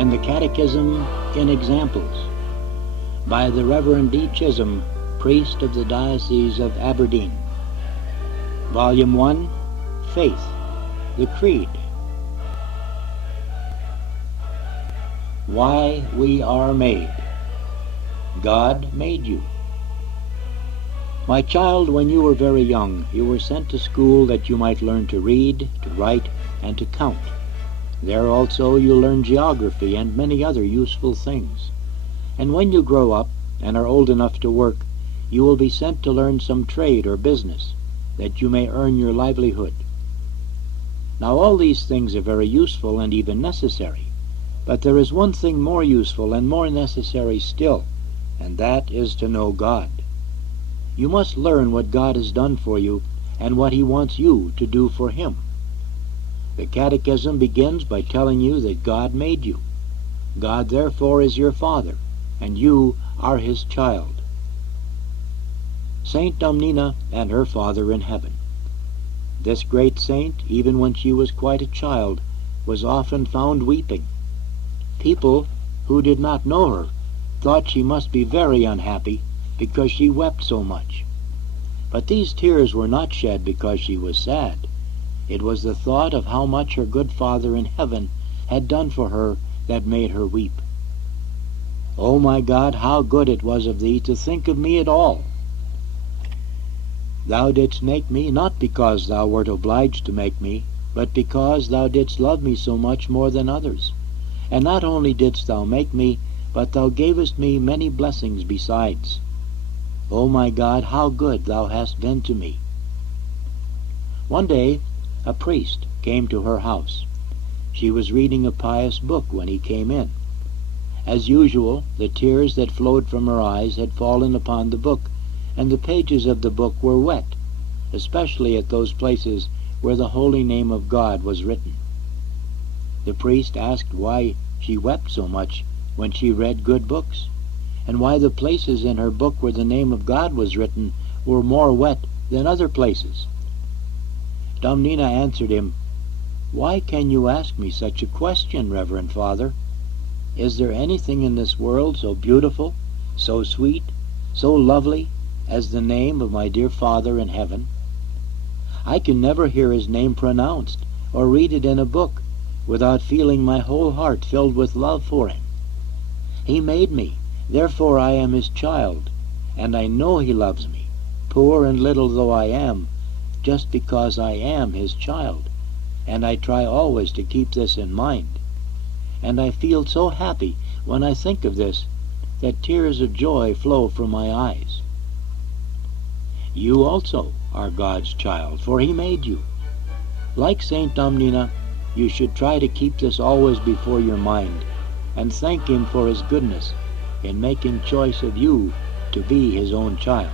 and the Catechism in Examples by the Reverend D. Chisholm, priest of the Diocese of Aberdeen. Volume 1, Faith, the Creed. Why we are made. God made you. My child, when you were very young, you were sent to school that you might learn to read, to write, and to count. There also you learn geography and many other useful things. And when you grow up and are old enough to work, you will be sent to learn some trade or business, that you may earn your livelihood. Now all these things are very useful and even necessary, but there is one thing more useful and more necessary still, and that is to know God. You must learn what God has done for you and what He wants you to do for Him. The Catechism begins by telling you that God made you. God therefore is your Father, and you are His child. Saint Domnina and her father in heaven. This great saint, even when she was quite a child, was often found weeping. People who did not know her thought she must be very unhappy because she wept so much. But these tears were not shed because she was sad. It was the thought of how much her good Father in heaven had done for her that made her weep. "O my God, how good it was of Thee to think of me at all! Thou didst make me, not because Thou wert obliged to make me, but because Thou didst love me so much more than others. And not only didst Thou make me, but Thou gavest me many blessings besides. O my God, how good Thou hast been to me!" One day a priest came to her house. She was reading a pious book when he came in. As usual, the tears that flowed from her eyes had fallen upon the book, and the pages of the book were wet, especially at those places where the holy name of God was written. The priest asked why she wept so much when she read good books, and why the places in her book where the name of God was written were more wet than other places. Domnina answered him, "Why can you ask me such a question, Reverend Father? Is there anything in this world so beautiful, so sweet, so lovely, as the name of my dear Father in heaven? I can never hear His name pronounced, or read it in a book, without feeling my whole heart filled with love for Him. He made me, therefore I am His child, and I know He loves me, poor and little though I am, just because I am His child, and I try always to keep this in mind. And I feel so happy when I think of this that tears of joy flow from my eyes. You also are God's child, for He made you. Like Saint Domnina, you should try to keep this always before your mind, and thank Him for His goodness in making choice of you to be His own child.